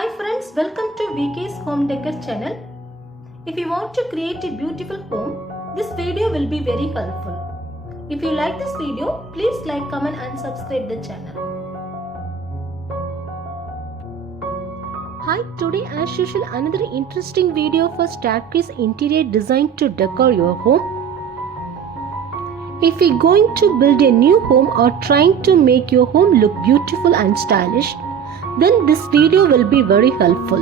Hi friends, welcome to VK's Home Decor channel. If you want to create a beautiful home, this video will be very helpful. If you like this video, please like, comment and subscribe the channel. Hi, today as usual another interesting video for staircase interior design to decor your home. If you're going to build a new home or trying to make your home look beautiful and stylish, then this video will be very helpful.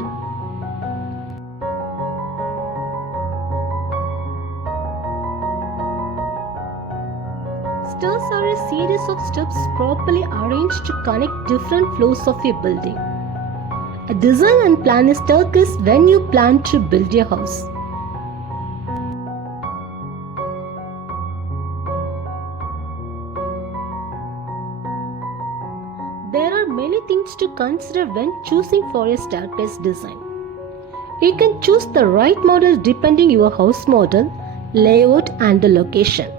Stairs are a series of steps properly arranged to connect different floors of a building. A design and plan a staircase when you plan to build your house. There are many things to consider when choosing for a staircase design. You can choose the right model depending your house model, layout and the location.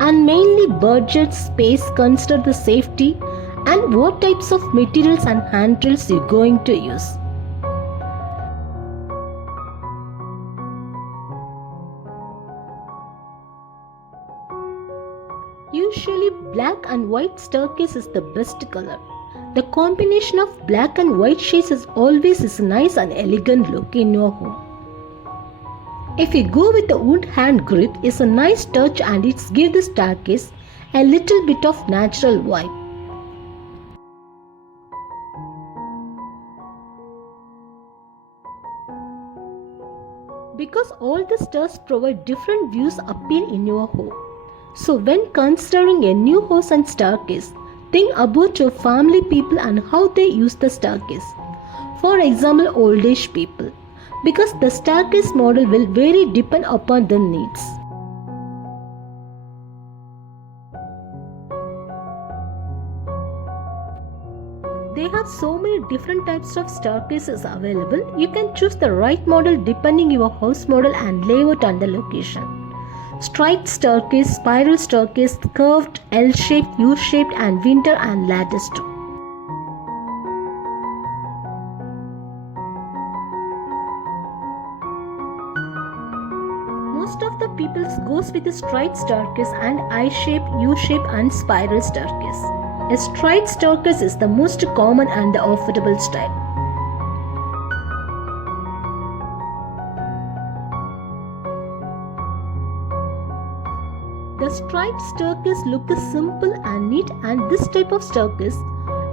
And mainly budget, space, consider the safety and what types of materials and handrails you're going to use. Usually black and white staircase is the best color. The combination of black and white shades is always a nice and elegant look in your home. If you go with the wood hand grip, it's a nice touch and it gives the staircase a little bit of natural vibe. Because all the stairs provide different views appeal in your home. So when considering a new house and staircase, think about your family people and how they use the staircase. For example, old age people, because the staircase model will vary depend upon their needs. They have so many different types of staircases available. You can choose the right model depending your house model and layout and the location. Straight staircase, spiral staircase, curved, L-shaped, U-shaped and window and ladders too. Most of the people goes with a straight staircase and I-shape, U-shape and spiral staircase. A straight staircase is the most common and the affordable style. The straight staircase look is simple and neat, and this type of staircase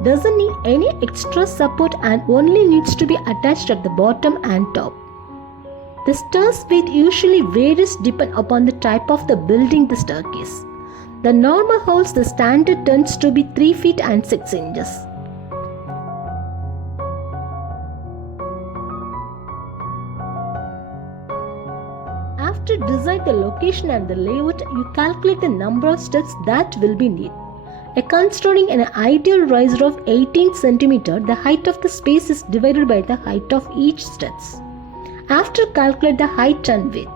doesn't need any extra support and only needs to be attached at the bottom and top. The stairs width usually varies depending upon the type of the building the staircase. The normal house the standard tends to be 3 feet and 6 inches. After design the location and the layout, you calculate the number of steps that will be needed. Considering an ideal riser of 18 cm, the height of the space is divided by the height of each steps. After calculate the height and width.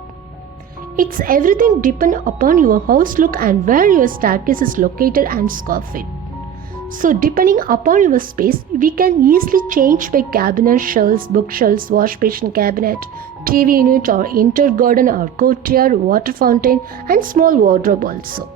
It's everything depend upon your house look and where your staircase is located and square feet. So depending upon your space, we can easily change by cabinet shelves, bookshelves, wash basin cabinet, TV unit or indoor garden or courtyard, water fountain and small wardrobe also.